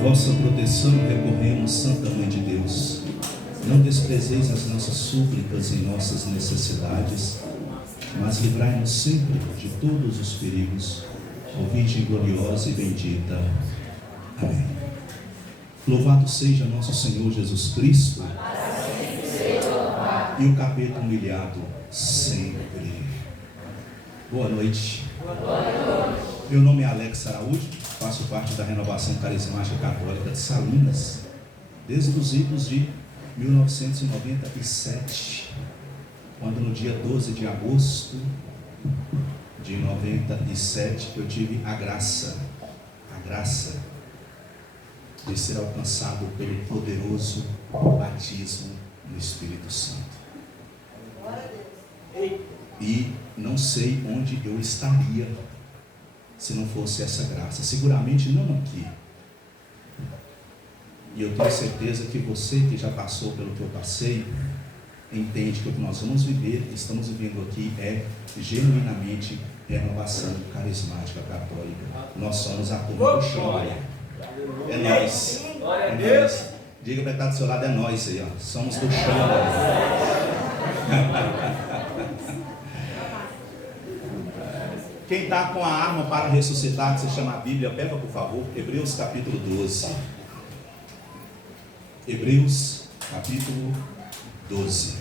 vossa proteção recorremos, Santa Mãe de Deus. Não desprezeis as nossas súplicas em nossas necessidades, mas livrai-nos sempre de todos os perigos, ó Virgem gloriosa e bendita. Amém. Louvado seja nosso Senhor Jesus Cristo, e o capeta humilhado sempre. Boa noite. Meu nome é Alex Araújo, faço parte da Renovação Carismática Católica de Salinas, desde os idos de 1997, quando no dia 12 de agosto de 97 eu tive a graça de ser alcançado pelo poderoso batismo no Espírito Santo. E não sei onde eu estaria se não fosse essa graça. Seguramente não aqui. E eu tenho certeza que você que já passou pelo que eu passei, entende que o que nós vamos viver, estamos vivendo aqui, é genuinamente renovação carismática católica. Nós somos a turma do chão aí. É nós. É nós. Diga para estar do seu lado, é nós aí, ó. Somos do chão aí. Quem está com a arma para ressuscitar, que se chama a Bíblia, pega por favor, Hebreus capítulo 12. Hebreus capítulo 12.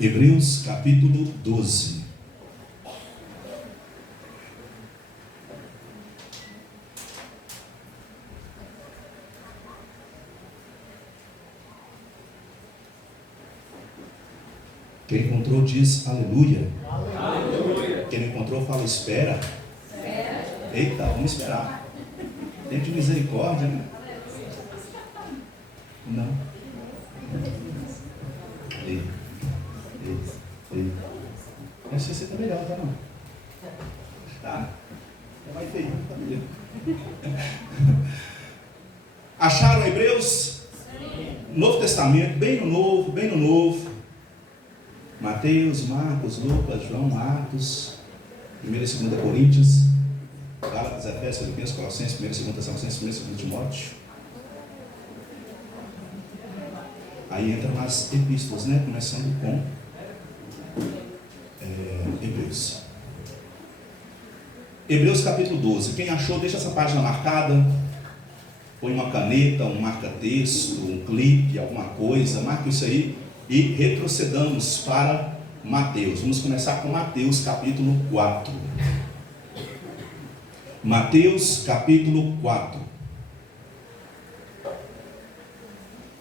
Hebreus capítulo 12. Quem encontrou diz aleluia. Aleluia. Quem não encontrou fala espera. Eita, vamos esperar. Tem de misericórdia, né? Não. Ei. Essa você tá melhor, tá não? Tá. É mais feio, tá melhor. Acharam Hebreus? Sim. Novo Testamento, bem no novo. Mateus, Marcos, Lucas, João, Atos, 1 e 2 Coríntios, Gálatas, Efésios, Filipenses, Colossenses, 1 e 2 Tessalonicenses, 1 e 2 Timóteo. Aí entram as epístolas, né? Começando com Hebreus. Hebreus capítulo 12. Quem achou, deixa essa página marcada. Põe uma caneta, um marca-texto, um clipe, alguma coisa. Marca isso aí. E retrocedamos para Mateus. Vamos começar com Mateus capítulo 4. Mateus capítulo 4.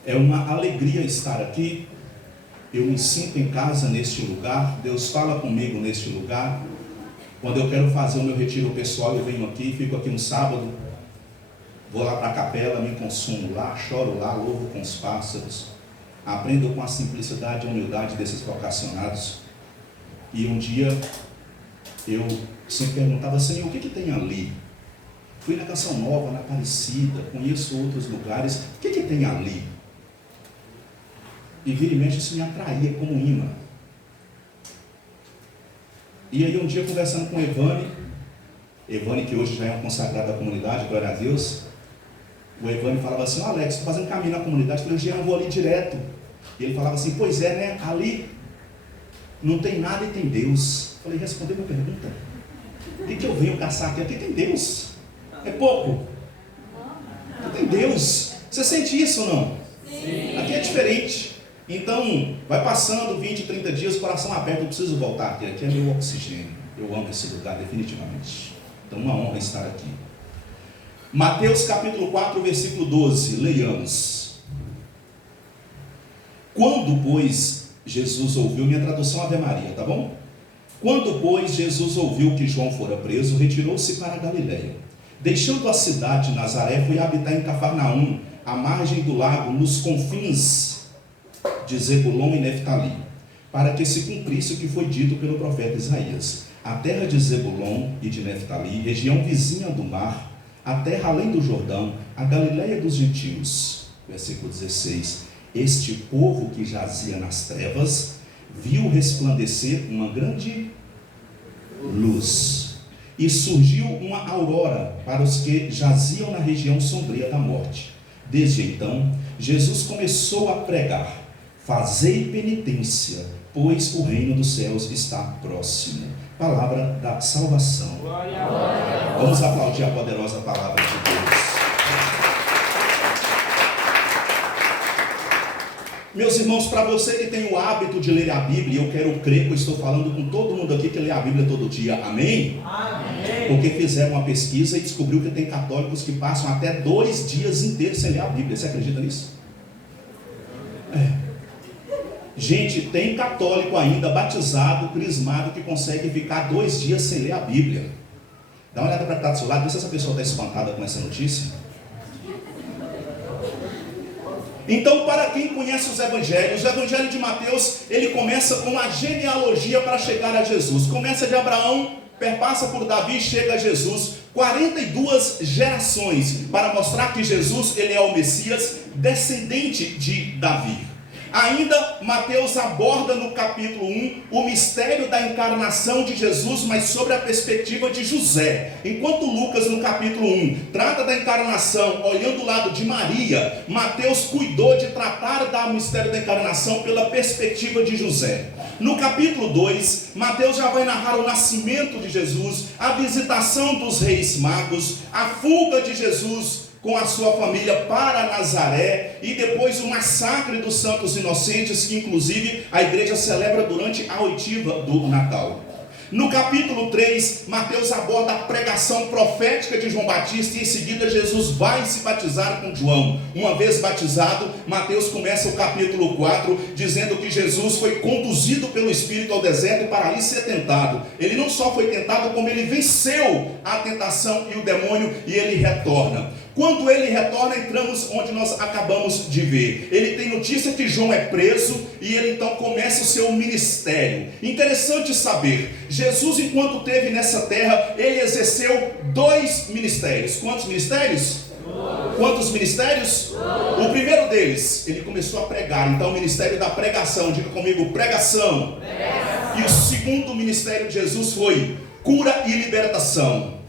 É uma alegria estar aqui. Eu me sinto em casa neste lugar. Deus fala comigo neste lugar. Quando eu quero fazer o meu retiro pessoal, eu venho aqui, fico aqui no sábado. Vou lá para a capela, me consumo lá, choro lá, louvo com os pássaros. Aprendo com a simplicidade e a humildade desses vocacionados. E um dia eu sempre perguntava, Senhor, o que tem ali? Fui na Canção Nova, na Aparecida, conheço outros lugares, o que tem ali? E vira e mexe, isso me atraía como imã. E aí um dia conversando com o Evane que hoje já é um consagrado da comunidade, glória a Deus, o Evane falava assim, Alex, estou fazendo caminho na comunidade, eu falei, Jean, eu vou ali direto. E ele falava assim, pois é, né, ali não tem nada e tem Deus. Eu falei, respondeu minha pergunta. O que eu venho caçar aqui? Aqui tem Deus. É pouco. Aqui tem Deus. Você sente isso ou não? Sim. Aqui é diferente. Então, vai passando 20, 30 dias, coração aberto, eu preciso voltar aqui. Aqui é meu oxigênio. Eu amo esse lugar definitivamente. Então, uma honra estar aqui. Mateus capítulo 4, versículo 12, leiamos. Quando, pois, Jesus ouviu, minha tradução Ave Maria, tá bom? Quando, pois, Jesus ouviu que João fora preso, retirou-se para a Galileia. Deixando a cidade de Nazaré, foi habitar em Cafarnaum, à margem do lago, nos confins de Zebulon e Neftali, para que se cumprisse o que foi dito pelo profeta Isaías. A terra de Zebulon e de Neftali, região vizinha do mar, a terra além do Jordão, a Galileia dos gentios. Versículo 16. Este povo que jazia nas trevas viu resplandecer uma grande luz, e surgiu uma aurora para os que jaziam na região sombria da morte. Desde então, Jesus começou a pregar: fazei penitência, pois o reino dos céus está próximo. Palavra da salvação. Glória. Vamos aplaudir a poderosa palavra de Deus. Meus irmãos, para você que tem o hábito de ler a Bíblia, eu quero crer que eu estou falando com todo mundo aqui que lê a Bíblia todo dia, amém? Amém. Porque fizeram uma pesquisa e descobriu que tem católicos que passam até 2 dias inteiros sem ler a Bíblia. Você acredita nisso? Gente, tem católico ainda, batizado, crismado, que consegue ficar 2 dias sem ler a Bíblia. Dá uma olhada para cá do seu lado, vê se essa pessoa está espantada com essa notícia. Então, para quem conhece os evangelhos, o evangelho de Mateus, ele começa com a genealogia para chegar a Jesus. Começa de Abraão, perpassa por Davi e chega a Jesus. 42 gerações para mostrar que Jesus, ele é o Messias, descendente de Davi. Ainda Mateus aborda no capítulo 1 o mistério da encarnação de Jesus, mas sobre a perspectiva de José. Enquanto Lucas no capítulo 1 trata da encarnação olhando o lado de Maria, Mateus cuidou de tratar do mistério da encarnação pela perspectiva de José. No capítulo 2, Mateus já vai narrar o nascimento de Jesus, a visitação dos reis magos, a fuga de Jesus com a sua família para Nazaré, e depois o massacre dos santos inocentes, que inclusive a igreja celebra durante a oitiva do Natal. No capítulo 3, Mateus aborda a pregação profética de João Batista, e em seguida Jesus vai se batizar com João. Uma vez batizado, Mateus começa o capítulo 4 dizendo que Jesus foi conduzido pelo Espírito ao deserto para ali ser tentado. Ele não só foi tentado, como ele venceu a tentação e o demônio, e ele retorna. Quando ele retorna, entramos onde nós acabamos de ver. Ele tem notícia que João é preso, e ele então começa o seu ministério. Interessante saber, Jesus, enquanto esteve nessa terra, ele exerceu 2 ministérios. Quantos ministérios? Quantos ministérios? O primeiro deles, ele começou a pregar. Então, o ministério da pregação, diga comigo, pregação. E o segundo ministério de Jesus foi cura e libertação.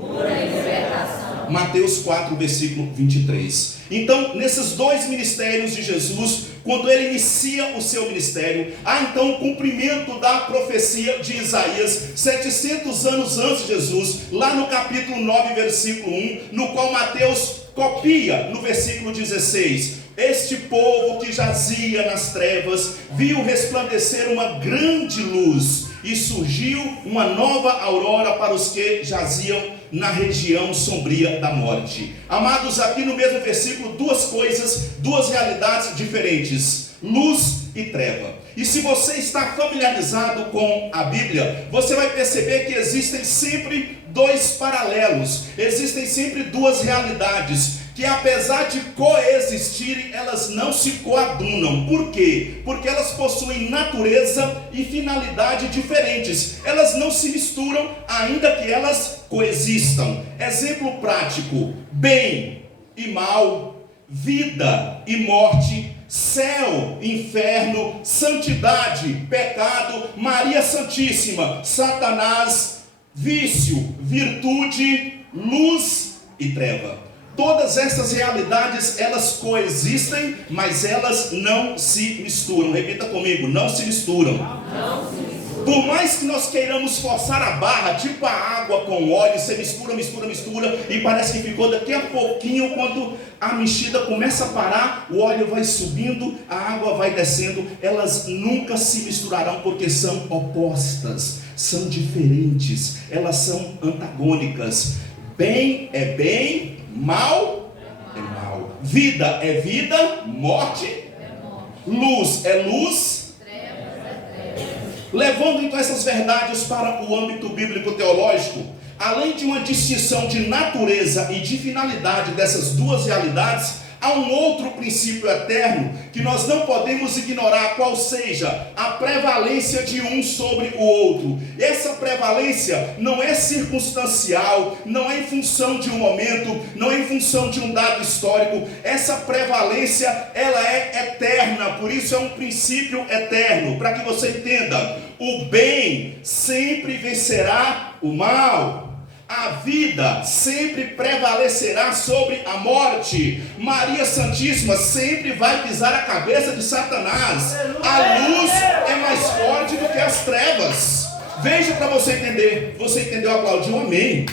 Cura e libertação. Mateus 4, versículo 23. Então, nesses 2 ministérios de Jesus, quando ele inicia o seu ministério, há então o cumprimento da profecia de Isaías, 700 anos antes de Jesus, lá no capítulo 9, versículo 1, no qual Mateus copia no versículo 16. Este povo que jazia nas trevas, viu resplandecer uma grande luz, e surgiu uma nova aurora para os que jaziam na região sombria da morte. Amados, aqui no mesmo versículo, 2 coisas, 2 realidades diferentes: luz e treva. E se você está familiarizado com a Bíblia, você vai perceber que existem sempre 2 paralelos, existem sempre 2 realidades, que apesar de coexistirem, elas não se coadunam. Por quê? Porque elas possuem natureza e finalidade diferentes. Elas não se misturam, ainda que elas coexistam. Exemplo prático: bem e mal, vida e morte, céu, inferno, santidade, pecado, Maria Santíssima, Satanás, vício, virtude, luz e treva. Todas essas realidades, elas coexistem, mas elas não se misturam. Repita comigo, não se misturam. Não se misturam. Por mais que nós queiramos forçar a barra, tipo a água com óleo, você mistura, e parece que ficou. Daqui a pouquinho, quando a mexida começa a parar, o óleo vai subindo, a água vai descendo. Elas nunca se misturarão, porque são opostas, são diferentes, elas são antagônicas. Bem é bem, mal é mal. Vida é vida, morte é morte. Luz é luz, trevas é trevas. Levando então essas verdades para o âmbito bíblico-teológico, além de uma distinção de natureza e de finalidade dessas 2 realidades, há um outro princípio eterno que nós não podemos ignorar, qual seja a prevalência de um sobre o outro. Essa prevalência não é circunstancial, não é em função de um momento, não é em função de um dado histórico. Essa prevalência, ela é eterna, por isso é um princípio eterno, para que você entenda: o bem sempre vencerá o mal. A vida sempre prevalecerá sobre a morte. Maria Santíssima sempre vai pisar a cabeça de Satanás. A luz é mais forte do que as trevas. Veja para você entender. Você entendeu? Aplaudiu? Amém.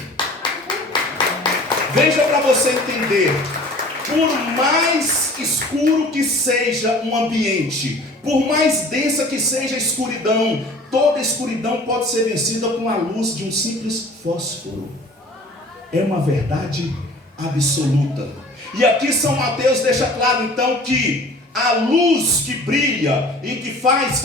Veja para você entender. Por mais escuro que seja um ambiente, por mais densa que seja a escuridão, toda escuridão pode ser vencida com a luz de um simples fósforo. É uma verdade absoluta. E aqui São Mateus deixa claro então que a luz que brilha e que faz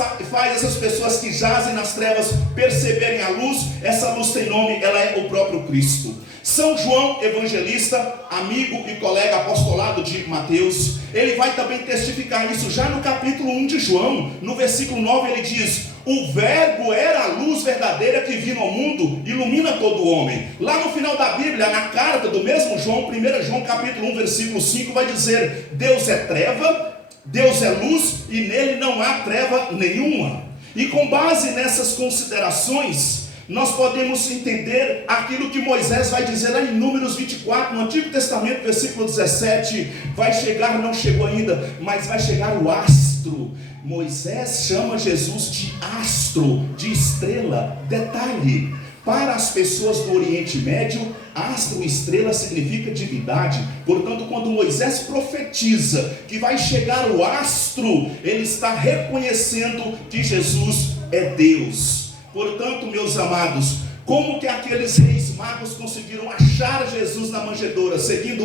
essas pessoas que jazem nas trevas perceberem a luz, essa luz tem nome, ela é o próprio Cristo. São João Evangelista, amigo e colega apostolado de Mateus, ele vai também testificar isso já no capítulo 1 de João, no versículo 9 ele diz: o verbo era a luz verdadeira que vindo ao mundo, ilumina todo homem. Lá no final da Bíblia, na carta do mesmo João, 1 João capítulo 1 versículo 5 vai dizer: Deus é treva, Deus é luz e nele não há treva nenhuma. E com base nessas considerações, nós podemos entender aquilo que Moisés vai dizer lá em Números 24, no Antigo Testamento, versículo 17, vai chegar, não chegou ainda, mas vai chegar o astro. Moisés chama Jesus de astro, de estrela. Detalhe, para as pessoas do Oriente Médio, astro, estrela significa divindade. Portanto, quando Moisés profetiza que vai chegar o astro, ele está reconhecendo que Jesus é Deus. Portanto, meus amados, como que aqueles reis magos conseguiram achar Jesus na manjedoura? Seguindo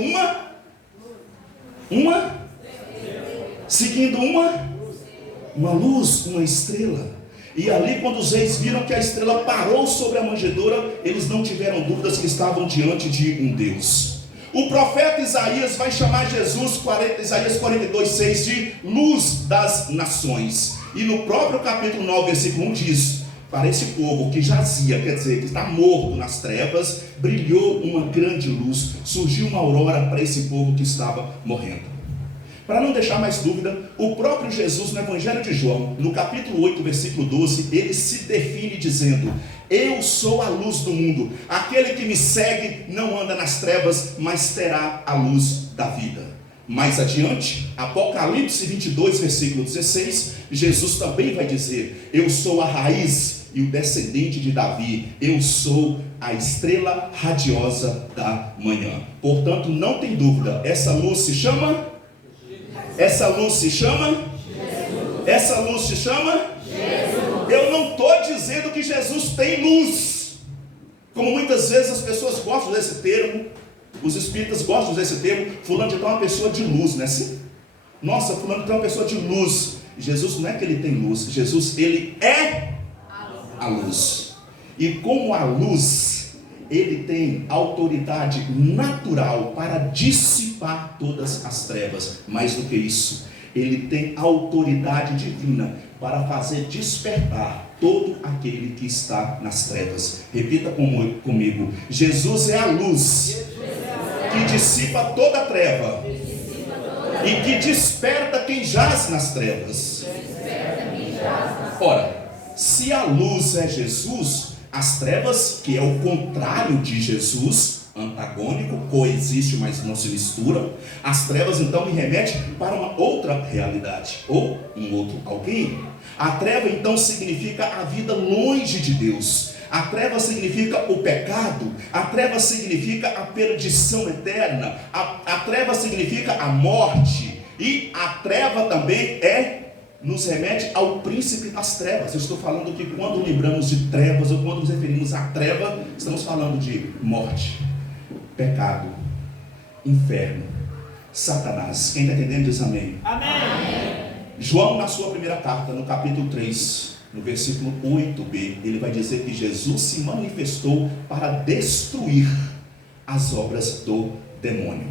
seguindo uma luz, uma estrela. E ali, quando os reis viram que a estrela parou sobre a manjedoura, eles não tiveram dúvidas que estavam diante de um Deus. O profeta Isaías vai chamar Jesus, Isaías 42:6, de luz das nações. E no próprio capítulo 9, versículo 1 diz: para esse povo que jazia, quer dizer, que está morto nas trevas, brilhou uma grande luz, surgiu uma aurora para esse povo que estava morrendo. Para não deixar mais dúvida, o próprio Jesus no Evangelho de João, no capítulo 8, versículo 12, ele se define dizendo: eu sou a luz do mundo, aquele que me segue não anda nas trevas, mas terá a luz da vida. Mais adiante, Apocalipse 22, versículo 16, Jesus também vai dizer: eu sou a raiz e o descendente de Davi, eu sou a estrela radiosa da manhã. Portanto, não tem dúvida, essa luz se chama Jesus. Essa luz se chama Jesus. Eu não estou dizendo que Jesus tem luz, como muitas vezes as pessoas gostam desse termo, os espíritas gostam desse termo: fulano de tal é uma pessoa de luz, não é assim? Nossa, fulano de tal é uma pessoa de luz. Jesus não é que ele tem luz, Jesus, ele é a luz. E como a luz, ele tem autoridade natural para dissipar todas as trevas. Mais do que isso, ele tem autoridade divina para fazer despertar todo aquele que está nas trevas. Repita comigo: Jesus é a luz que dissipa toda a treva e que desperta quem jaz nas trevas. Ora, se a luz é Jesus, as trevas, que é o contrário de Jesus, antagônico, coexiste, mas não se mistura, as trevas então me remetem para uma outra realidade, ou um outro alguém. A treva então significa a vida longe de Deus. A treva significa o pecado, a treva significa a perdição eterna, a treva significa a morte, e a treva também nos remete ao príncipe das trevas. Eu estou falando que quando lembramos de trevas, ou quando nos referimos à treva, estamos falando de morte, pecado, inferno, Satanás. Quem está entendendo diz amém. Amém. João, na sua primeira carta, no capítulo 3, no versículo 8b, ele vai dizer que Jesus se manifestou para destruir as obras do demônio.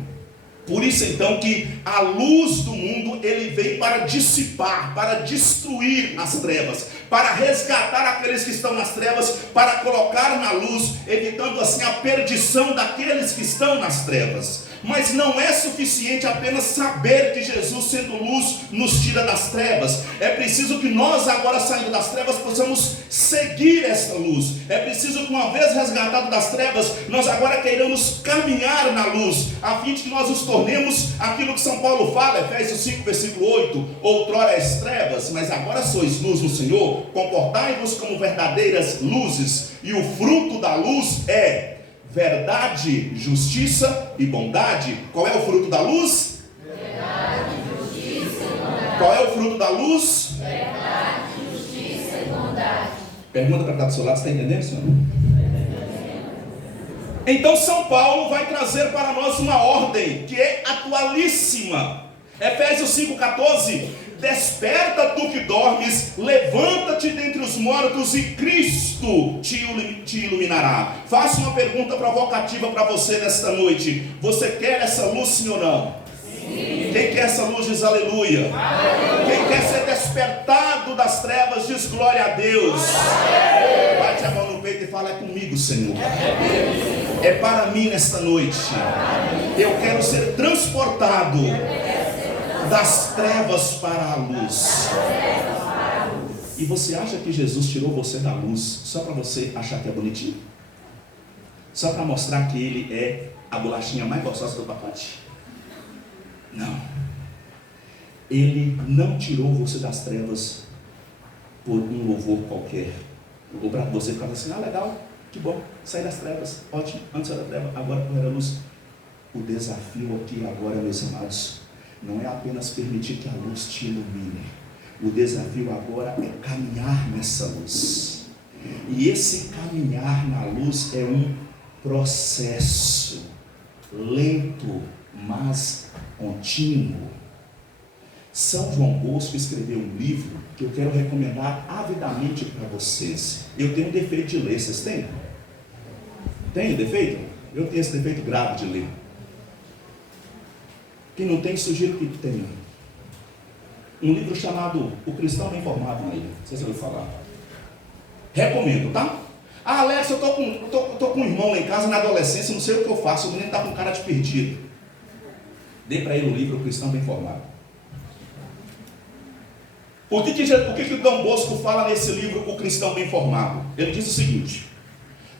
Por isso então que a luz do mundo, ele veio para dissipar, para destruir as trevas, para resgatar aqueles que estão nas trevas, para colocar na luz, evitando assim a perdição daqueles que estão nas trevas. Mas não é suficiente apenas saber que Jesus, sendo luz, nos tira das trevas. É preciso que nós, agora saindo das trevas, possamos seguir esta luz. É preciso que, uma vez resgatado das trevas, nós agora queiramos caminhar na luz, a fim de que nós nos tornemos aquilo que São Paulo fala, Efésios 5, versículo 8: outrora és trevas, mas agora sois luz no Senhor. Comportai-vos como verdadeiras luzes, e o fruto da luz é verdade, justiça e bondade. Qual é o fruto da luz? Verdade, justiça e bondade. Qual é o fruto da luz? Verdade, justiça e bondade. Pergunta para cá do seu lado, você está entendendo, senhor? Então São Paulo vai trazer para nós uma ordem que é atualíssima. Efésios 5,14: desperta tu que dormes, levanta-te dentre os mortos e Cristo te iluminará. Faço uma pergunta provocativa para você nesta noite: você quer essa luz, sim ou não? Sim. Quem quer essa luz diz aleluia. Quem quer ser despertado das trevas diz glória a Deus. Bate a mão no peito e fala: é comigo, Senhor. É para mim nesta noite. Eu quero ser transportado das trevas para a luz. E você acha que Jesus tirou você da luz só para você achar que é bonitinho? Só para mostrar que ele é a bolachinha mais gostosa do pacote? Não. Ele não tirou você das trevas por um louvor qualquer. Ou para você ficar assim: ah, legal, que bom, sair das trevas, ótimo, antes era treva, agora correr a luz. O desafio aqui agora, meus amados, não é apenas permitir que a luz te ilumine. O desafio agora é caminhar nessa luz. E esse caminhar na luz é um processo lento, mas contínuo. São João Bosco escreveu um livro que eu quero recomendar avidamente para vocês. Eu tenho um defeito de ler, vocês têm? Tem defeito? Eu tenho esse defeito grave de ler. Quem não tem, sugiro que tenha. Um livro chamado O Cristão Bem Formado, aí. Vocês ouviram falar? Recomendo, tá? Ah, Alex, eu tô com um irmão lá em casa na adolescência, não sei o que eu faço, o menino está com cara de perdido. Dê para ele o livro O Cristão Bem Formado. O que Dom Bosco fala nesse livro O Cristão Bem Formado? Ele diz o seguinte: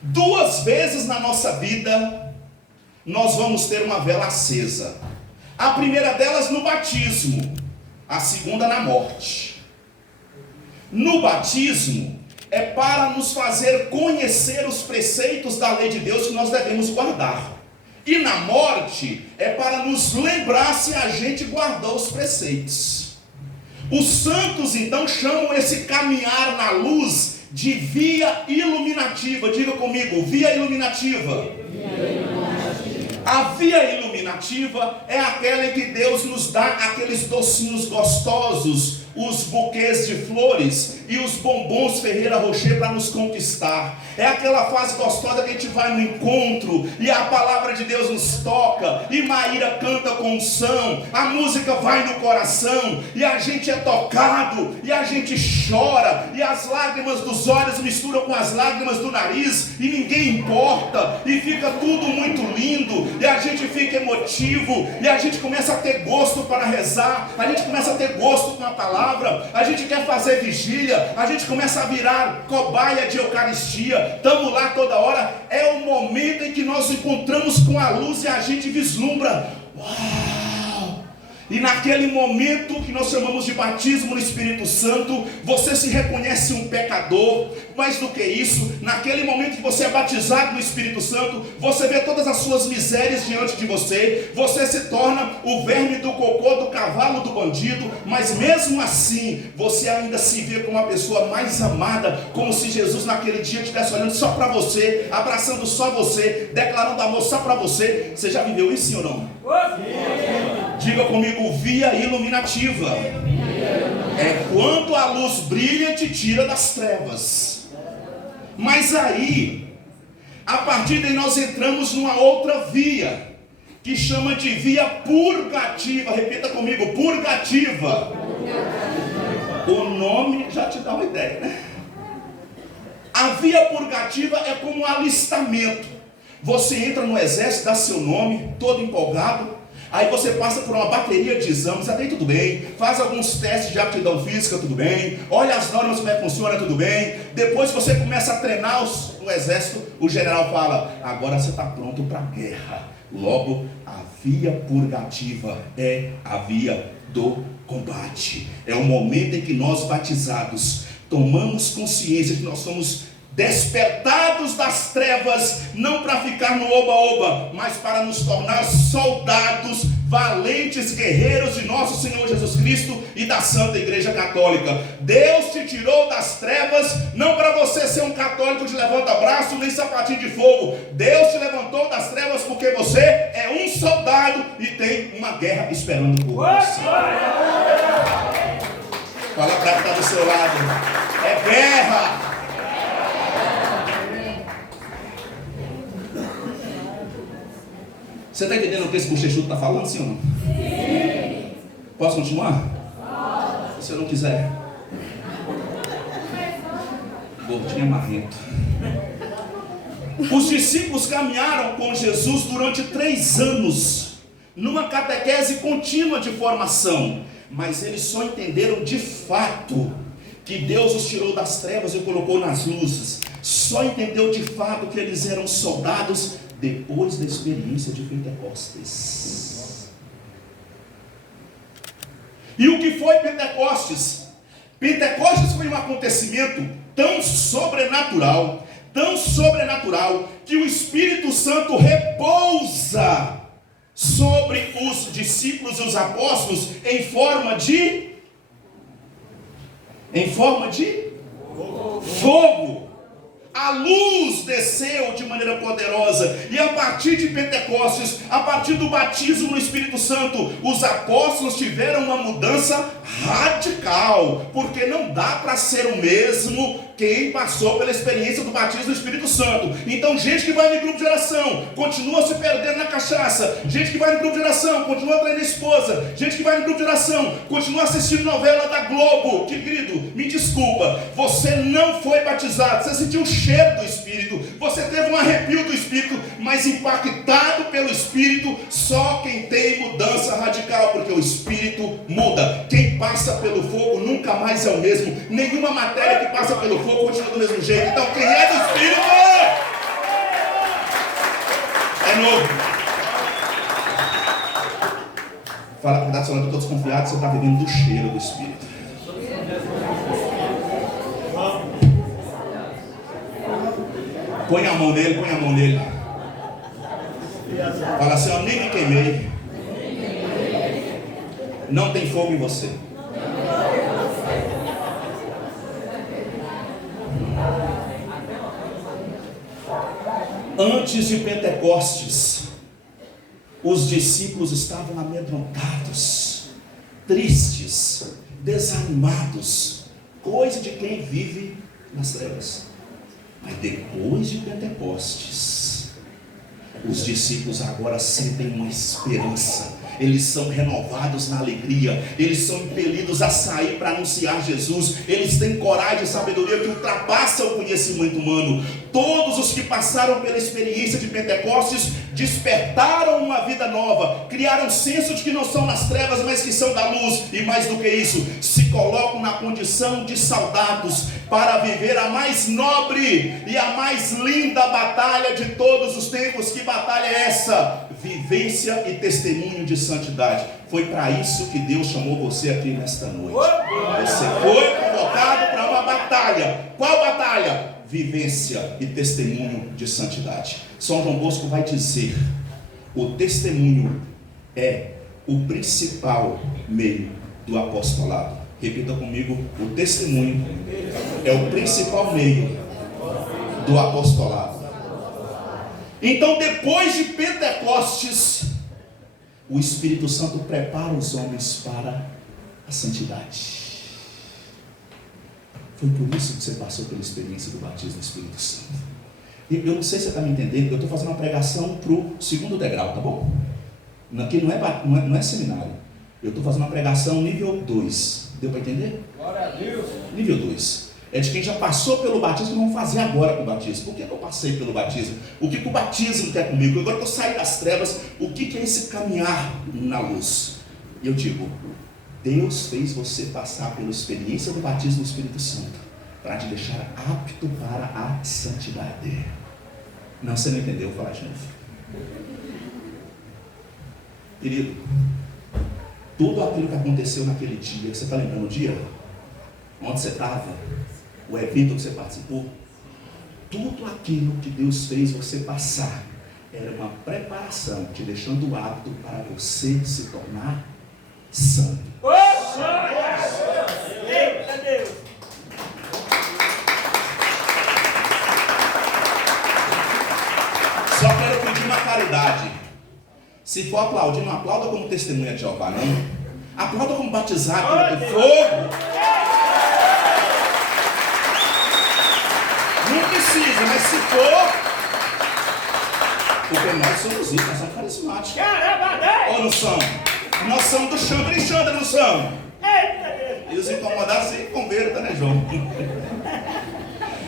2 vezes na nossa vida nós vamos ter uma vela acesa. A primeira delas no batismo, a segunda na morte. No batismo é para nos fazer conhecer os preceitos da lei de Deus que nós devemos guardar. E na morte é para nos lembrar se a gente guardou os preceitos. Os santos então chamam esse caminhar na luz de via iluminativa. Diga comigo: via iluminativa. A via iluminativa é aquela em que Deus nos dá aqueles docinhos gostosos, os buquês de flores e os bombons Ferreira Rocher para nos conquistar. É aquela fase gostosa que a gente vai no encontro e a palavra de Deus nos toca, e Maíra canta com unção, a música vai no coração e a gente é tocado e a gente chora, e as lágrimas dos olhos misturam com as lágrimas do nariz e ninguém importa, e fica tudo muito lindo, e a gente fica emotivo, e a gente começa a ter gosto para rezar, a gente começa a ter gosto com a palavra, a gente quer fazer vigília, a gente começa a virar cobaia de Eucaristia. Estamos lá toda hora. É o momento em que nós encontramos com a luz e a gente vislumbra: uau! E naquele momento que nós chamamos de batismo no Espírito Santo, você se reconhece um pecador. Mais do que isso, naquele momento que você é batizado no Espírito Santo, você vê todas as suas misérias diante de você, você se torna o verme do cocô, do cavalo, do bandido, mas mesmo assim, você ainda se vê como uma pessoa mais amada, como se Jesus naquele dia estivesse olhando só para você, abraçando só você, declarando amor só para você. Você já viveu isso, sim ou não? Diga comigo: via iluminativa. É quando a luz brilha e te tira das trevas. Mas aí, a partir daí nós entramos numa outra via, que chama de via purgativa. Repita comigo, purgativa. O nome já te dá uma ideia, né? A via purgativa é como um alistamento. Você entra no exército, dá seu nome, todo empolgado. Aí você passa por uma bateria de exames, até aí tudo bem. Faz alguns testes de aptidão física, tudo bem. Olha as normas, como é que funciona, tudo bem. Depois você começa a treinar no exército. O general fala, agora você está pronto para a guerra. Logo, a via purgativa é a via do combate. É o momento em que nós batizados tomamos consciência de que nós somos despertados das trevas, não para ficar no oba-oba, mas para nos tornar soldados, valentes guerreiros de nosso Senhor Jesus Cristo e da Santa Igreja Católica. Deus te tirou das trevas, não para você ser um católico de levanta-braço, nem sapatinho de fogo. Deus te levantou das trevas porque você é um soldado e tem uma guerra esperando por você. Fala para quem está do seu lado, é guerra. Você está entendendo o que esse bochechudo está falando, sim ou não? Sim. Posso continuar? Pode. Se eu não quiser. Gordinho marrento. Os discípulos caminharam com Jesus durante 3 anos, numa catequese contínua de formação, mas eles só entenderam de fato que Deus os tirou das trevas e colocou nas luzes. Só entendeu de fato que eles eram soldados depois da experiência de Pentecostes. E o que foi Pentecostes? Pentecostes foi um acontecimento tão sobrenatural, que o Espírito Santo repousa sobre os discípulos e os apóstolos em forma de fogo. A luz desceu de maneira poderosa, e a partir de Pentecostes, a partir do batismo no Espírito Santo, os apóstolos tiveram uma mudança radical, porque não dá para ser o mesmo quem passou pela experiência do batismo do Espírito Santo. Então, gente que vai no grupo de oração, continua se perdendo na cachaça. Gente que vai no grupo de oração, continua traindo a esposa. Gente que vai no grupo de oração, continua assistindo novela da Globo. Querido, me desculpa, você não foi batizado, você sentiu o cheiro do Espírito, você teve um arrepio do Espírito, mas impactado pelo Espírito, só quem tem mudança radical, porque o Espírito muda. Quem passa pelo fogo nunca mais é o mesmo. Nenhuma matéria que passa pelo fogo continua do mesmo jeito. Então quem é do Espírito é novo. Fala a verdade, eu estou desconfiado, você está vivendo do cheiro do Espírito. Põe a mão nele. Fala assim, eu nem me queimei. Não tem fogo em você. Antes de Pentecostes, os discípulos estavam amedrontados, tristes, desanimados, coisa de quem vive nas trevas. Mas depois de Pentecostes, os discípulos agora sentem uma esperança. Eles são renovados na alegria, eles são impelidos a sair para anunciar Jesus, eles têm coragem e sabedoria que ultrapassa o conhecimento humano. Todos os que passaram pela experiência de Pentecostes despertaram uma vida nova, criaram senso de que não são nas trevas, mas que são da luz, e mais do que isso, se colocam na condição de soldados para viver a mais nobre e a mais linda batalha de todos os tempos. Que batalha é essa? Vivência e testemunho de santidade. Foi para isso que Deus chamou você aqui nesta noite. Você foi convocado para uma batalha. Qual batalha? Vivência e testemunho de santidade. São João Bosco vai dizer: o testemunho é o principal meio do apostolado. Repita comigo: o testemunho é o principal meio do apostolado. Então, depois de Pentecostes, o Espírito Santo prepara os homens para a santidade. Foi por isso que você passou pela experiência do batismo do Espírito Santo. Eu não sei se você está me entendendo, eu estou fazendo uma pregação para o segundo degrau, tá bom? Aqui não é seminário. Eu estou fazendo uma pregação nível 2. Deu para entender? Glória a Deus. Nível 2. É de quem já passou pelo batismo, que vamos fazer agora com o batismo. Por que eu passei pelo batismo? O que o batismo quer comigo? Agora que eu saí das trevas, o que é esse caminhar na luz? E eu digo, Deus fez você passar pela experiência do batismo do Espírito Santo para te deixar apto para a santidade. Não, você não entendeu, vou falar de novo. Querido, tudo aquilo que aconteceu naquele dia, você está lembrando o dia? Onde você estava? O evento que você participou? Tudo aquilo que Deus fez você passar era uma preparação, te deixando apto para você se tornar santo. Eita Deus! Só quero pedir uma caridade. Se for aplaudir, não aplauda como testemunha de Jeová, não. Aplauda como batizado pelo fogo. Não precisa, mas se for, porque nós somos isso, nós somos carismáticos. Ou não somos? Nós somos do Xandra e Xandra, não somos? E os incomodados se convertam, né, João?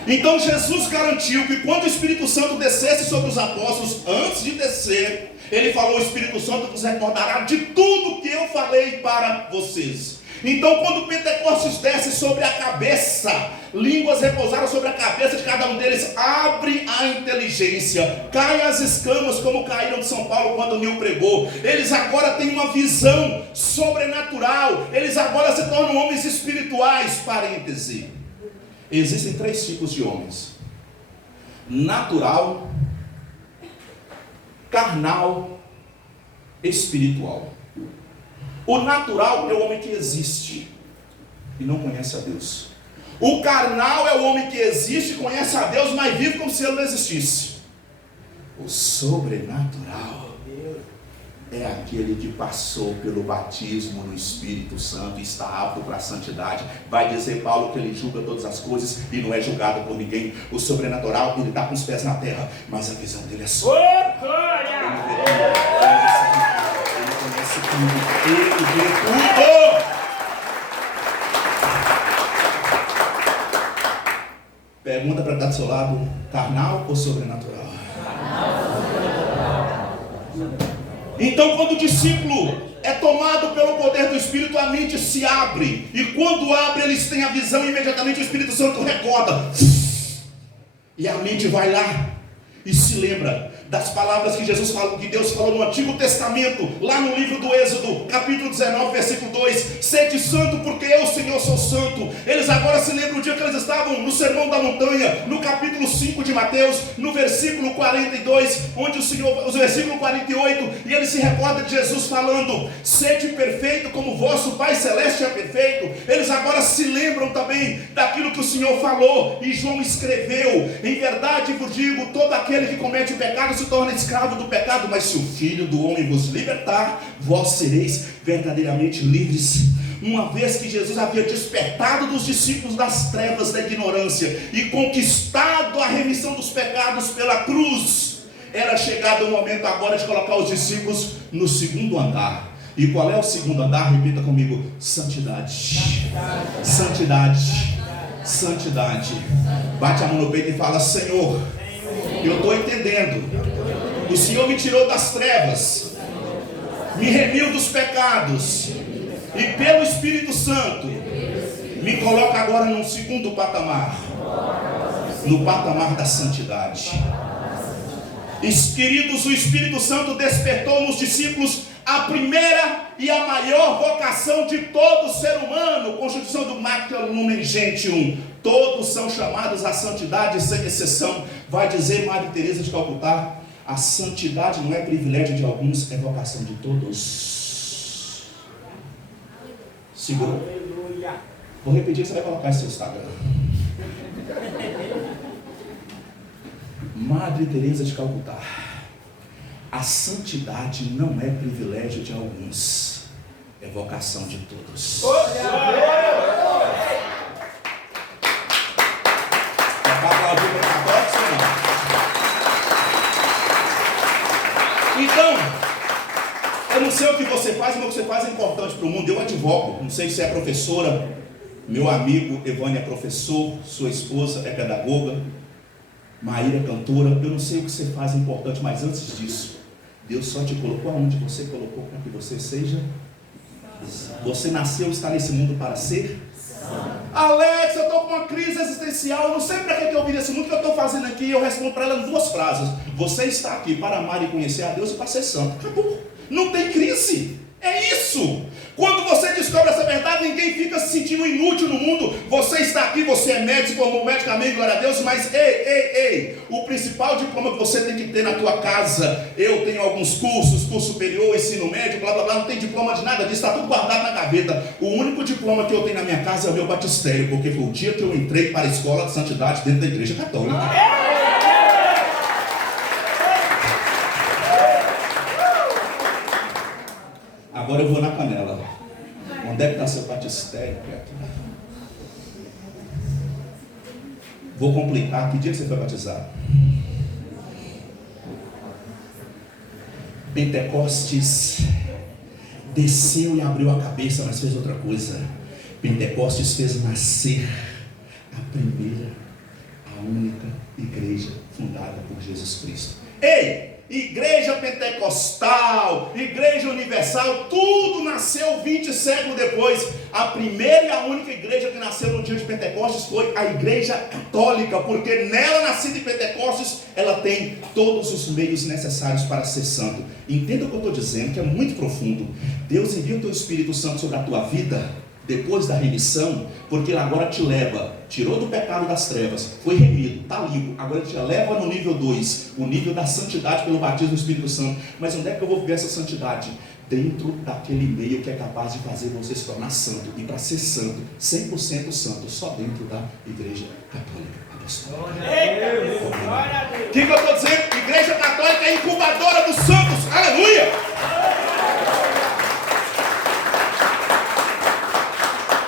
Então Jesus garantiu que quando o Espírito Santo descesse sobre os apóstolos, antes de descer, ele falou: o Espírito Santo vos recordará de tudo que eu falei para vocês. Então quando Pentecostes desce sobre a cabeça, línguas repousaram sobre a cabeça de cada um deles, abre a inteligência, cai as escamas como caíram de São Paulo quando Nil pregou. Eles agora têm uma visão sobrenatural, eles agora se tornam homens espirituais. Parêntese, existem 3 tipos de homens: natural, carnal, espiritual. O natural é o homem que existe e não conhece a Deus. O carnal é o homem que existe e conhece a Deus, mas vive como se ele não existisse. O sobrenatural é aquele que passou pelo batismo no Espírito Santo e está apto para a santidade. Vai dizer Paulo que ele julga todas as coisas e não é julgado por ninguém. O sobrenatural, ele está com os pés na terra, mas a visão dele é só. Ele conhece tudo, ele vê tudo. Pergunta para estar do seu lado: carnal ou sobrenatural? Então, quando o discípulo é tomado pelo poder do Espírito, a mente se abre. E quando abre, eles têm a visão, e imediatamente o Espírito Santo recorda. E a mente vai lá e se lembra das palavras que Jesus falou, que Deus falou no Antigo Testamento, lá no livro do Êxodo, capítulo 19, versículo 2: sede santo, porque eu, Senhor, sou santo. Eles agora se lembram o dia que eles estavam no Sermão da Montanha, no capítulo 5 de Mateus, no versículo 42, onde o versículo 48, e eles se recordam de Jesus falando: sede perfeito como vosso Pai Celeste é perfeito. Eles agora se lembram também daquilo que o Senhor falou, e João escreveu: em verdade vos digo, todo aquele que comete o pecado se torna escravo do pecado, mas se o Filho do homem vos libertar, vós sereis verdadeiramente livres. Uma vez que Jesus havia despertado dos discípulos das trevas da ignorância e conquistado a remissão dos pecados pela cruz, era chegado o momento agora de colocar os discípulos no segundo andar. E qual é o segundo andar? Repita comigo: santidade. Santidade. Santidade. Bate a mão no peito e fala: Senhor, eu estou entendendo. O Senhor me tirou das trevas, me remiu dos pecados, e pelo Espírito Santo me coloca agora num segundo patamar, no patamar da santidade. Queridos, o Espírito Santo despertou nos discípulos a primeira e a maior vocação de todo ser humano. Constituição do Mater Lumen Gentium: todos são chamados à santidade sem exceção. Vai dizer Madre Teresa de Calcutá: a santidade não é privilégio de alguns, é vocação de todos. Segura. Vou repetir que você vai colocar em seu Instagram. Madre Teresa de Calcutá: a santidade não é privilégio de alguns, é vocação de todos. Então, eu o que você faz, mas o que você faz é importante para o mundo. Eu advogo, não sei se é professora, meu amigo Evânia é professor, sua esposa é pedagoga, Maíra é cantora. Eu não sei o que você faz é importante, mas antes disso, Deus só te colocou aonde você colocou para que você seja. Você nasceu, está nesse mundo para ser. Alex, eu estou com uma crise existencial, eu não sei para que eu vim nesse mundo, o que eu estou fazendo aqui. Eu respondo para ela em 2 frases: você está aqui para amar e conhecer a Deus e para ser santo. Acabou. Não tem crise. É isso. Quando você descobre essa verdade, ninguém fica se sentindo inútil no mundo. Você está aqui, você é médico, formou médico, amém, glória a Deus. Mas ei, o principal diploma que você tem que ter na tua casa, eu tenho alguns cursos, curso superior, ensino médio, blá blá blá, não tem diploma de nada disso, está tudo guardado na gaveta. O único diploma que eu tenho na minha casa é o meu batistério, porque foi o dia que eu entrei para a escola de santidade dentro da igreja católica. Agora eu vou na canela. Onde é que está seu batistério, Beto? Vou complicar. Que dia que você foi batizado? Pentecostes desceu e abriu a cabeça, mas fez outra coisa. Pentecostes fez nascer a primeira, a única igreja fundada por Jesus Cristo. Ei! Igreja pentecostal, igreja universal, tudo nasceu 20 séculos depois. A primeira e a única igreja que nasceu no dia de Pentecostes foi a igreja católica, porque nela, nascida em Pentecostes, ela tem todos os meios necessários para ser santo. Entenda o que eu estou dizendo, que é muito profundo. Deus envia o teu Espírito Santo sobre a tua vida depois da remissão, porque ele agora te leva, tirou do pecado das trevas, foi remido, está limpo, agora ele te leva no nível 2, o nível da santidade pelo batismo do Espírito Santo. Mas onde é que eu vou viver essa santidade? Dentro daquele meio que é capaz de fazer você se tornar santo. E para ser santo, 100% santo, só dentro da igreja católica apostólica. O que eu estou dizendo? Igreja católica é incubadora dos santos. Aleluia!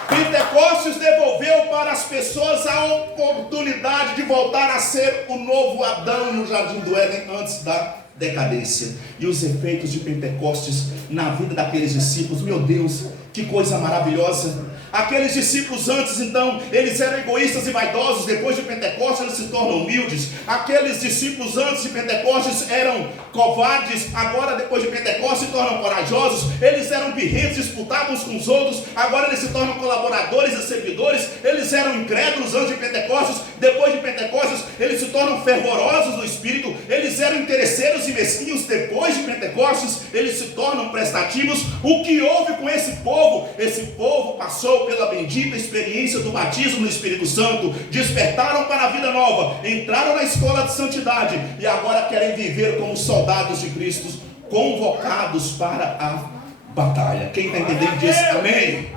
Pentecostes devolveu para as pessoas a oportunidade de voltar a ser o novo Adão no jardim do Éden antes da decadência. E os efeitos de Pentecostes na vida daqueles discípulos, meu Deus, que coisa maravilhosa. Aqueles discípulos antes, então, eles eram egoístas e vaidosos. Depois de Pentecostes, eles se tornam humildes. Aqueles discípulos antes de Pentecostes eram covardes. Agora, depois de Pentecostes, se tornam corajosos. Eles eram birrentos, disputavam uns com os outros. Agora eles se tornam colaboradores e servidores. Eles eram incrédulos antes de Pentecostes. Depois de Pentecostes, eles se tornam fervorosos no Espírito. Eles eram interesseiros e mesquinhos. Depois de Pentecostes, eles se tornam prestativos. O que houve com esse povo? Esse povo passou pela bendita experiência do batismo no Espírito Santo, despertaram para a vida nova, entraram na escola de santidade e agora querem viver como soldados de Cristo, convocados para a batalha. Quem está entendendo disso? Amém?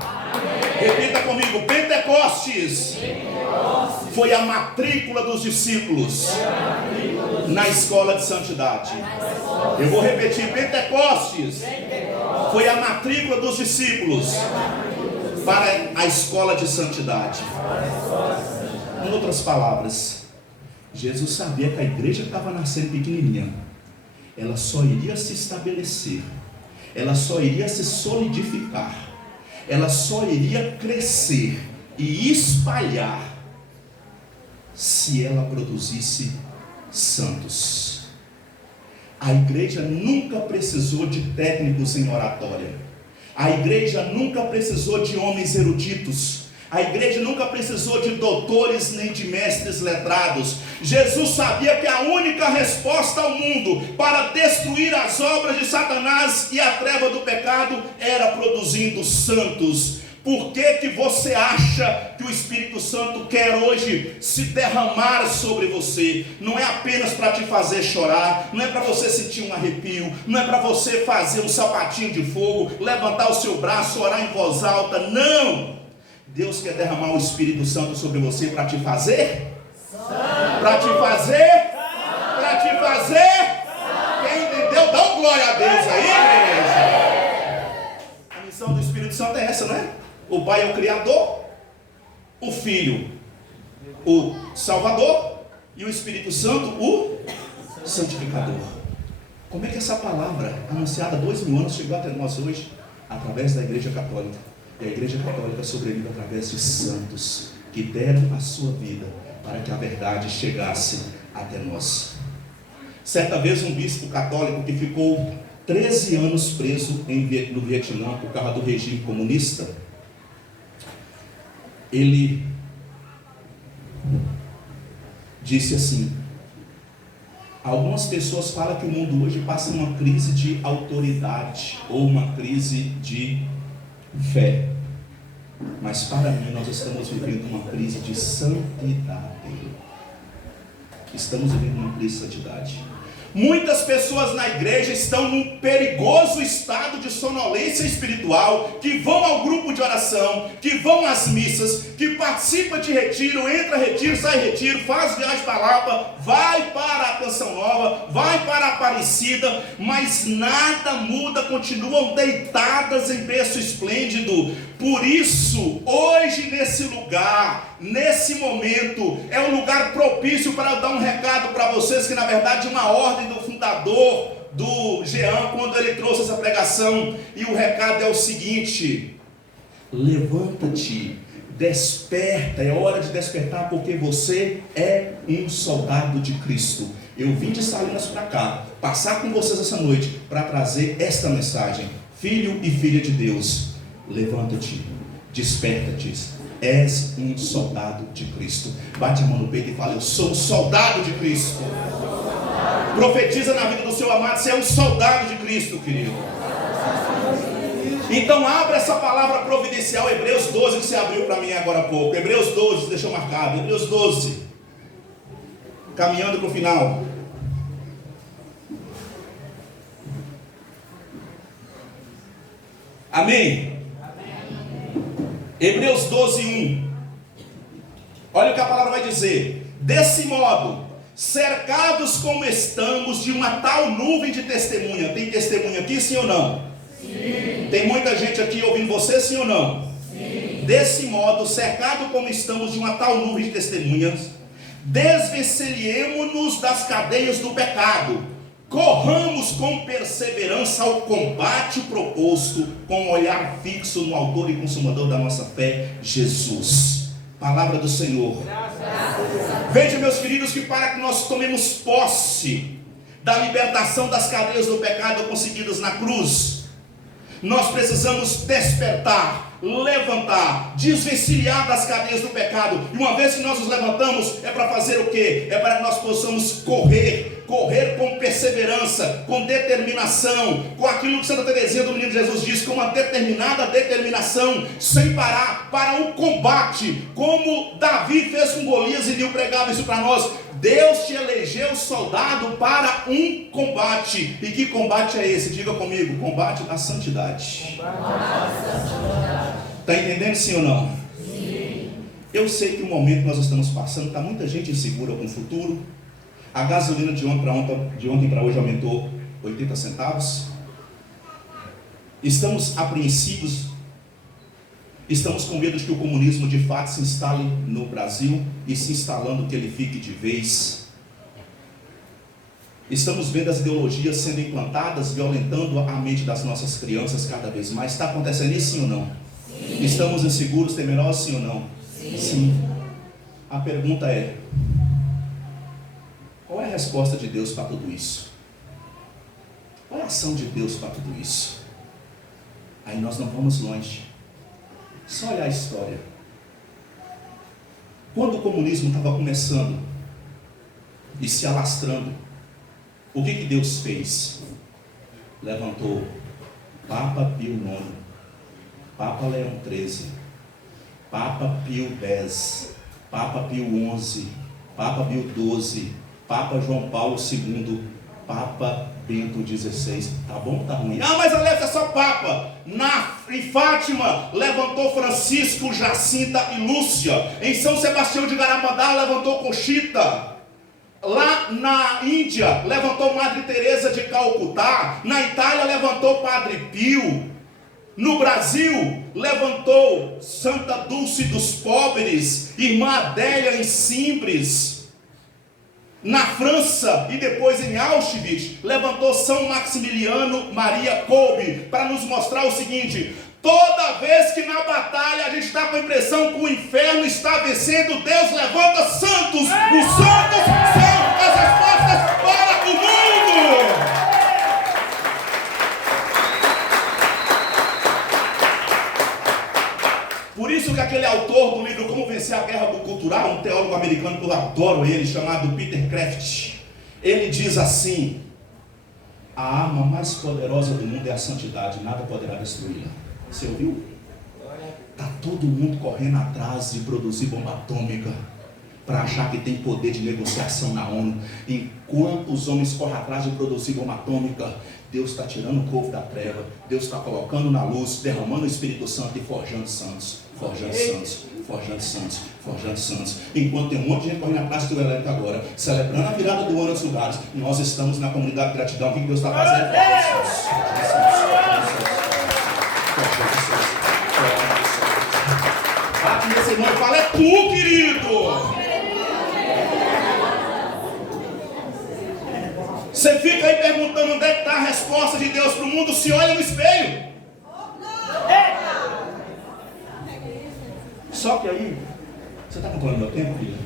Repita comigo: Pentecostes foi a matrícula dos discípulos na escola de santidade. Eu vou repetir: Pentecostes foi a matrícula dos discípulos para a escola de santidade. Em outras palavras, Jesus sabia que a igreja que estava nascendo pequenininha, ela só iria se estabelecer, ela só iria se solidificar, ela só iria crescer e espalhar se ela produzisse santos. A igreja nunca precisou de técnicos em oratória. A igreja nunca precisou de homens eruditos. A igreja nunca precisou de doutores nem de mestres letrados. Jesus sabia que a única resposta ao mundo para destruir as obras de Satanás e a treva do pecado era produzindo santos. Por que que você acha que o Espírito Santo quer hoje se derramar sobre você? Não é apenas para te fazer chorar, não é para você sentir um arrepio, não é para você fazer um sapatinho de fogo, levantar o seu braço, orar em voz alta, não! Deus quer derramar o Espírito Santo sobre você para te fazer? Para te fazer? Para te fazer? Quem entendeu? Dá um glória a Deus aí, igreja! A missão do Espírito Santo é essa, não é? O Pai é o Criador, o Filho, o Salvador, e o Espírito Santo, o Santificador. Como é que essa palavra, anunciada há 2000 anos, chegou até nós hoje? Através da Igreja Católica. E a Igreja Católica sobrevive através de santos que deram a sua vida para que a verdade chegasse até nós. Certa vez um bispo católico que ficou 13 anos preso no Vietnã por causa do regime comunista, ele disse assim: algumas pessoas falam que o mundo hoje passa uma crise de autoridade ou uma crise de fé, mas para mim nós estamos vivendo uma crise de santidade. Estamos vivendo uma crise de santidade. Muitas pessoas na igreja estão num perigoso estado de sonolência espiritual, que vão ao grupo de oração, que vão às missas, que participam de retiro, entra retiro, sai retiro, faz viagem para Lapa, vai para a Canção Nova, vai para a Aparecida, mas nada muda, continuam deitadas em berço esplêndido. Por isso, hoje nesse lugar, nesse momento, é um lugar propício para eu dar um recado para vocês, que na verdade é uma ordem do fundador do Jean, quando ele trouxe essa pregação, e o recado é o seguinte: levanta-te, desperta, é hora de despertar, porque você é um soldado de Cristo. Eu vim de Salinas para cá, passar com vocês essa noite, para trazer esta mensagem. Filho e filha de Deus, levanta-te, desperta-te, és um soldado de Cristo. Bate a mão no peito e fala: eu sou um soldado de Cristo. Profetiza na vida do seu amado: você é um soldado de Cristo, querido. Então abra essa palavra providencial, Hebreus 12, que você abriu para mim agora há pouco. Hebreus 12, deixou marcado, Hebreus 12, caminhando para o final. Amém? Hebreus 12, 1. Olha o que a palavra vai dizer: desse modo, cercados como estamos de uma tal nuvem de testemunha. Tem testemunha aqui, sim ou não? Sim. Tem muita gente aqui ouvindo você, sim ou não? Sim. Desse modo, cercado como estamos de uma tal nuvem de testemunhas, desvencilhemos-nos das cadeias do pecado, corramos com perseverança ao combate proposto, com um olhar fixo no autor e consumador da nossa fé, Jesus. Palavra do Senhor. Veja, meus queridos, que para que nós tomemos posse da libertação das cadeias do pecado conseguidas na cruz, nós precisamos despertar, levantar, desvencilhar das cadeias do pecado. E uma vez que nós nos levantamos, é para fazer o quê? É para que nós possamos correr com perseverança, com determinação, com aquilo que Santa Teresinha do Menino Jesus diz, com uma determinada determinação, sem parar, para o combate, como Davi fez com Golias, e Nil pregava isso para nós. Deus te elegeu soldado para um combate. E que combate é esse? Diga comigo: combate da santidade. Está entendendo, sim ou não? Sim. Eu sei que o momento que nós estamos passando, está muita gente insegura com o futuro. A gasolina de ontem para hoje aumentou 80 centavos. Estamos apreensivos. Estamos com medo de que o comunismo de fato se instale no Brasil, e se instalando que ele fique de vez. Estamos vendo as ideologias sendo implantadas, violentando a mente das nossas crianças cada vez mais. Está acontecendo isso, sim ou não? Sim. Estamos inseguros, temerosos, sim ou não? Sim. Sim. A pergunta é: qual é a resposta de Deus para tudo isso? Qual é a ação de Deus para tudo isso? Aí nós não vamos longe. Só olhar a história. Quando o comunismo estava começando e se alastrando, o que Deus fez? Levantou Papa Pio IX, Papa Leão XIII, Papa Pio X, Papa Pio XI, Papa Pio XII, Papa João Paulo II, Papa Bento XVI. Tá bom ou tá ruim? Ah, mas Alex, é só Papa. Em Fátima levantou Francisco, Jacinta e Lúcia. Em São Sebastião de Garabandal levantou Conchita. Lá na Índia levantou Madre Teresa de Calcutá. Na Itália levantou Padre Pio. No Brasil levantou Santa Dulce dos Pobres, Irmã Adélia em Simbres. na França e depois em Auschwitz, levantou São Maximiliano Maria Kolbe para nos mostrar o seguinte: toda vez que na batalha a gente está com a impressão que o inferno está vencendo, Deus levanta santos. Os santos são as respostas para o mundo. Por isso que aquele autor do livro Como Vencer a Guerra Cultural, um teólogo americano que eu adoro ele, chamado Peter Kraft, ele diz assim: a arma mais poderosa do mundo é a santidade, nada poderá destruí-la. Você ouviu? Está todo mundo correndo atrás de produzir bomba atômica para achar que tem poder de negociação na ONU. Enquanto os homens correm atrás de produzir bomba atômica, Deus está tirando o povo da treva, Deus está colocando na luz, derramando o Espírito Santo e forjando santos, forjando santos, forjando santos, forjando santos. Enquanto tem um monte de gente correndo atrás do elétrico agora, celebrando a virada do ano em outros lugares, nós estamos na comunidade de gratidão. O que Deus está fazendo? Forjando santos, forjando santos, forjando santos. Bate nesse irmão e fala: é tu, querido. Você fica aí perguntando onde é que está a resposta de Deus para o mundo. Se olha no espelho. Só que aí, você está controlando meu tempo, filha?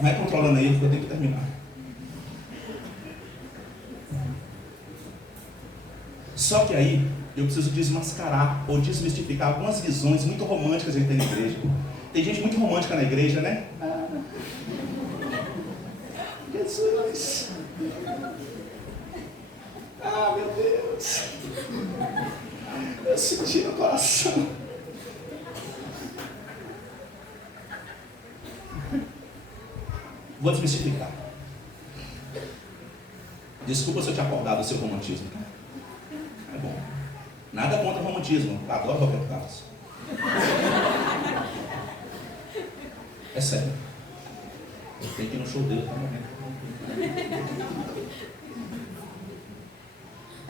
Vai controlando aí, porque eu tenho que terminar. Só que aí, eu preciso desmascarar ou desmistificar algumas visões muito românticas que a gente tem na igreja. Tem gente muito romântica na igreja, né? Jesus! Ah, meu Deus! Eu senti no coração. Vou desmistificar. Desculpa se eu te acordar do seu romantismo. É bom. Nada contra o romantismo. Adoro Roberto Carlos. É sério. Tem que ir no show dele também.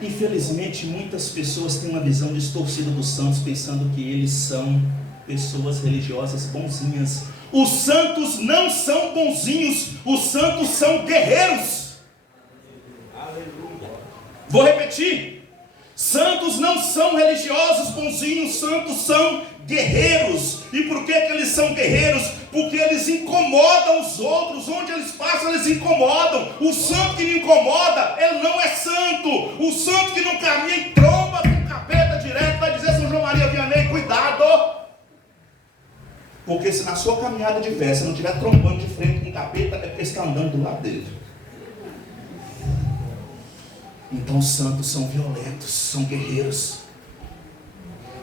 Infelizmente, muitas pessoas têm uma visão distorcida dos santos, pensando que eles são pessoas religiosas bonzinhas. Os santos não são bonzinhos, os santos são guerreiros. Aleluia. Vou repetir: santos não são religiosos bonzinhos, santos são guerreiros. E por que eles são guerreiros? Porque eles incomodam os outros. Onde eles passam, eles incomodam. O santo que não incomoda, ele não é santo. O santo que não caminha em tromba com capeta direto vai dizer: São João Maria Vianney, cuidado. Porque se na sua caminhada de fé você não estiver trombando de frente com capeta, é porque você está andando do lado dele. Então os santos são violentos, são guerreiros.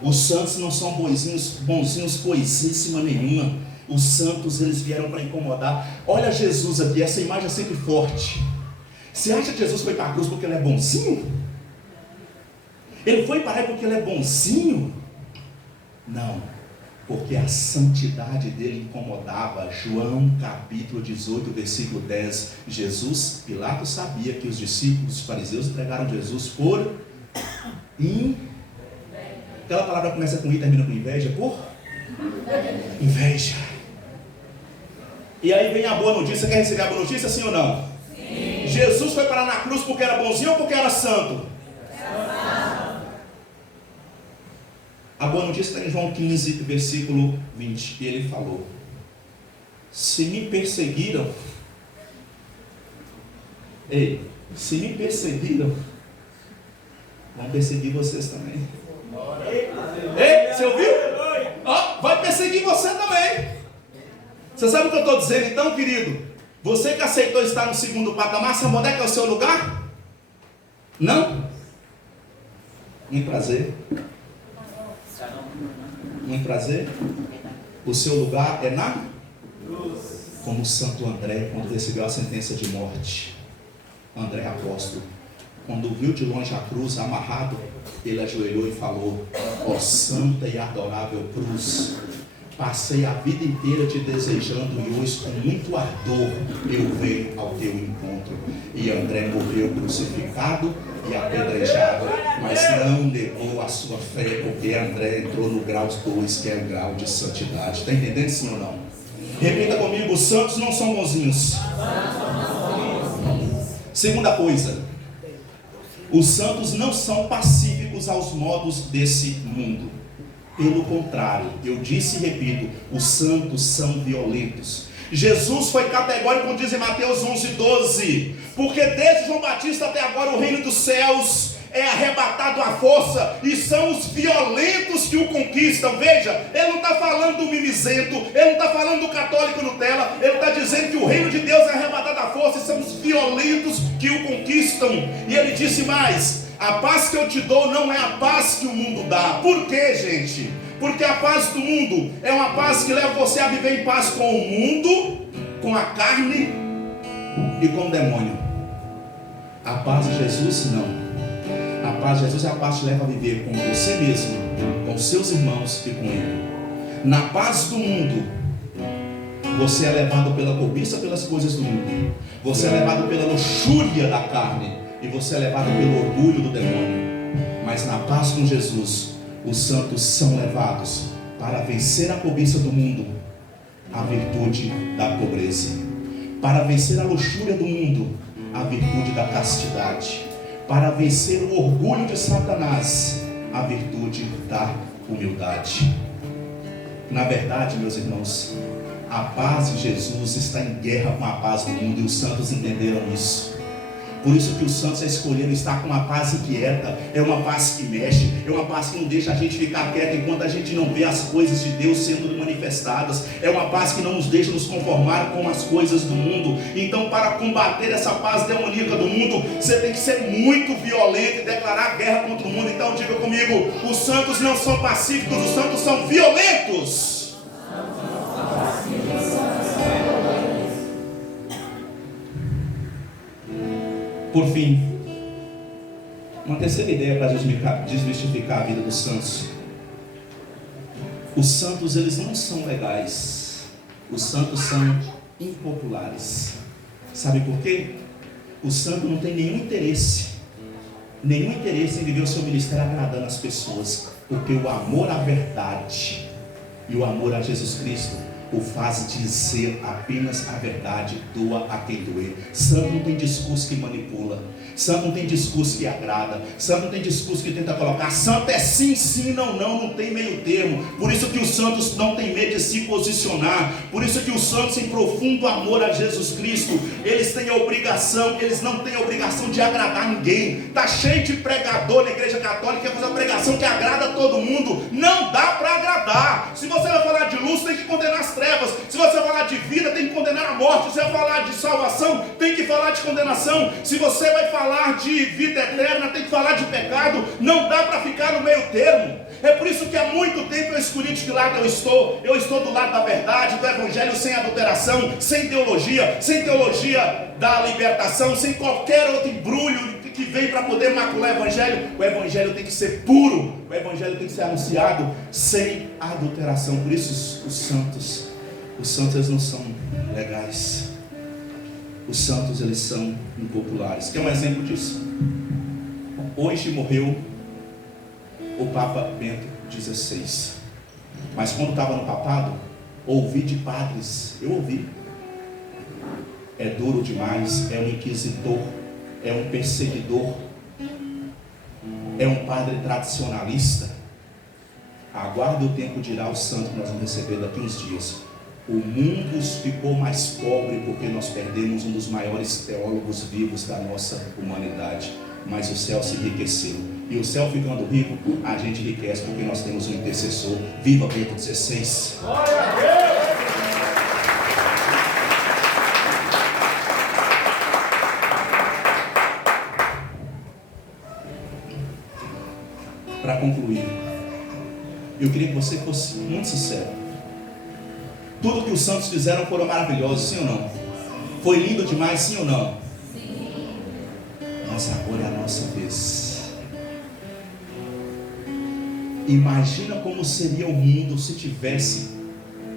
Os santos não são bonzinhos coisíssima nenhuma. Os santos, eles vieram para incomodar. Olha Jesus aqui, essa imagem é sempre forte. Você acha que Jesus foi para a cruz porque ele é bonzinho? Ele foi para aí porque ele é bonzinho? Não, porque a santidade dele incomodava. João capítulo 18, versículo 10. Jesus, Pilatos sabia que os discípulos, os fariseus, entregaram Jesus por Aquela palavra começa com I e termina com inveja. Por inveja. E aí vem a boa notícia. Quer receber a boa notícia, sim ou não? Sim. Jesus foi parar na cruz porque era bonzinho ou porque era santo? A boa notícia está em João 15, versículo 20. E ele falou: se me perseguiram, se me perseguiram, vão perseguir vocês também. Você ouviu? Vai perseguir você também. Você sabe o que eu estou dizendo então, querido? Você que aceitou estar no segundo patamar, sabe onde é que é o seu lugar? Não? Muito prazer. Muito prazer. O seu lugar é na cruz. Como Santo André, quando recebeu a sentença de morte. André apóstolo, quando viu de longe a cruz amarrado, ele ajoelhou e falou: ó santa e adorável cruz, passei a vida inteira te desejando e hoje com muito ardor eu venho ao teu encontro. E André morreu crucificado e apedrejado, mas não negou a sua fé, porque André entrou no grau 2, que é o grau de santidade. Está entendendo, sim ou não? Repita comigo: os santos não são bonzinhos, Segunda coisa, os santos não são pacíficos aos modos desse mundo. Pelo contrário, eu disse e repito, os santos são violentos. Jesus foi categórico quando diz em Mateus 11:12, porque desde João Batista até agora o reino dos céus é arrebatado à força, e são os violentos que o conquistam. Veja, ele não está falando do mimizento, ele não está falando do católico Nutella, ele está dizendo que o reino de Deus é arrebatado à força, e são os violentos que o conquistam. E ele disse mais: a paz que eu te dou não é a paz que o mundo dá. Por quê, gente? Porque a paz do mundo é uma paz que leva você a viver em paz com o mundo, com a carne e com o demônio. A paz de Jesus não. A paz de Jesus é a paz que te leva a viver com você mesmo, com seus irmãos e com Ele. Na paz do mundo, você é levado pela cobiça pelas coisas do mundo, você é levado pela luxúria da carne, e você é levado pelo orgulho do demônio. Mas na paz com Jesus, os santos são levados para vencer a cobiça do mundo, a virtude da pobreza, para vencer a luxúria do mundo, a virtude da castidade, para vencer o orgulho de Satanás, a virtude da humildade. Na verdade, meus irmãos, a paz de Jesus está em guerra com a paz do mundo, e os santos entenderam isso. Por isso que os santos escolheram estar com uma paz inquieta. É uma paz que mexe, é uma paz que não deixa a gente ficar quieto enquanto a gente não vê as coisas de Deus sendo manifestadas. É uma paz que não nos deixa nos conformar com as coisas do mundo. Então, para combater essa paz demoníaca do mundo, você tem que ser muito violento e declarar guerra contra o mundo. Então diga comigo: os santos não são pacíficos, os santos são violentos. Por fim, uma terceira ideia para desmistificar a vida dos santos. Os santos, eles não são legais. Os santos são impopulares. Sabe por quê? O santo não tem nenhum interesse em viver o seu ministério agradando as pessoas, porque o amor à verdade e o amor a Jesus Cristo o faz dizer apenas a verdade, doa a quem doer. Santo não tem discurso que manipula, santo não tem discurso que agrada, santo não tem discurso que tenta colocar. Santo é sim, sim, não, não tem meio termo. Por isso que os santos não têm medo de se posicionar. Por isso que os santos, em profundo amor a Jesus Cristo, eles têm a obrigação, eles não têm a obrigação de agradar ninguém. Está cheio de pregador na igreja católica que quer fazer uma pregação que agrada a todo mundo. Não dá para agradar. Se você vai falar de luz, tem que condenar as trevas. Se você vai falar de vida, tem que condenar a morte. Se você vai falar de salvação, tem que falar de condenação. Se você vai falar de vida eterna, tem que falar de pecado. Não dá para ficar no meio termo. É por isso que há muito tempo eu escolhi de que lado eu estou. Eu estou do lado da verdade, do evangelho sem adulteração, sem teologia da libertação, sem qualquer outro embrulho que vem para poder macular o evangelho. O evangelho tem que ser puro, o evangelho tem que ser anunciado sem adulteração. Por isso os santos eles não são legais. Os santos, eles são impopulares. Quer um exemplo disso? Hoje morreu o Papa Bento XVI, mas quando estava no papado, ouvi de padres, eu ouvi, é duro demais, é um inquisidor, é um perseguidor, é um padre tradicionalista. Aguarde o tempo, dirá o santo que nós vamos receber daqui uns dias. O mundo ficou mais pobre porque nós perdemos um dos maiores teólogos vivos da nossa humanidade, mas o céu se enriqueceu. E o céu ficando rico, a gente enriquece porque nós temos um intercessor. Viva Bento XVI! Glória a Deus! Para concluir, eu queria que você fosse muito sincero. Tudo que os santos fizeram foram maravilhosos, sim ou não? Foi lindo demais, sim ou não? Sim. Mas agora é a nossa vez. Imagina como seria o mundo se tivesse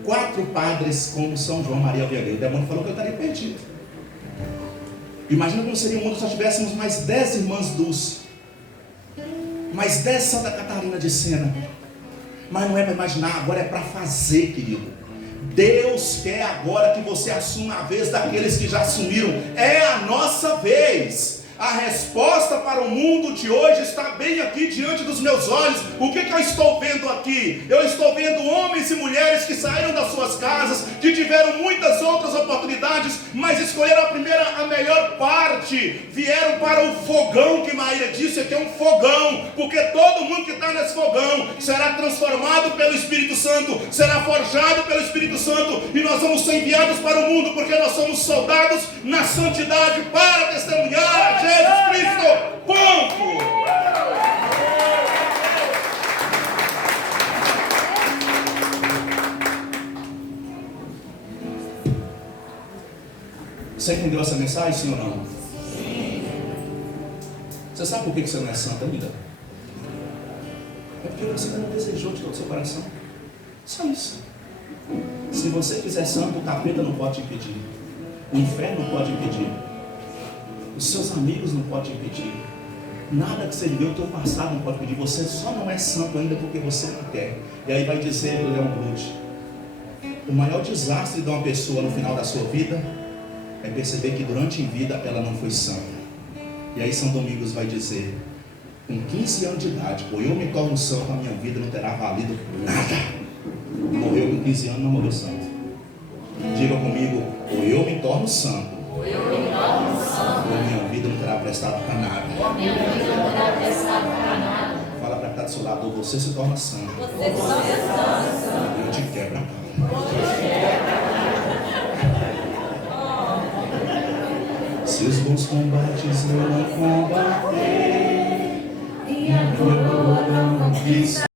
4 padres como São João Maria Vianney. O demônio falou que eu estaria perdido. Imagina como seria o mundo se nós tivéssemos mais 10 irmãs Dulce, mais 10 Santa Catarina de Sena. Mas não é para imaginar, agora é para fazer, querido. Deus quer agora que você assuma a vez daqueles que já assumiram. É a nossa vez. A resposta para o mundo de hoje está bem aqui diante dos meus olhos. O que eu estou vendo aqui? Eu estou vendo homens e mulheres que saíram das suas casas, que tiveram muitas outras oportunidades, mas escolheram a melhor parte. Vieram para o fogão, que Maíra disse que é um fogão, porque todo mundo que está nesse fogão será transformado pelo Espírito Santo, será forjado pelo Espírito Santo, e nós vamos ser enviados para o mundo, porque nós somos soldados na santidade para testemunhar Jesus Cristo. Ponto. Você entendeu essa mensagem, sim ou não? Sim. Você sabe por que você não é santo ainda? É porque você ainda não desejou de todo o seu coração. Só isso. Se você quiser santo, o capeta não pode te impedir. O inferno não pode impedir. Os seus amigos não podem te impedir. Nada que você viveu, o teu passado não pode impedir. Você só não é santo ainda porque você não quer. E aí vai dizer o Leon Bruce: o maior desastre de uma pessoa no final da sua vida é perceber que durante a vida ela não foi santa. E aí São Domingos vai dizer: com 15 anos de idade, ou eu me torno santo, a minha vida não terá valido nada. Morreu com 15 anos, não morreu santo. Diga comigo: ou eu me torno santo, ou a minha vida não terá prestado para nada. Fala para cá do seu lado: você se torna santo. Eu te quebro a cara. Se os bons combates eu não combater, minha vida não conquista.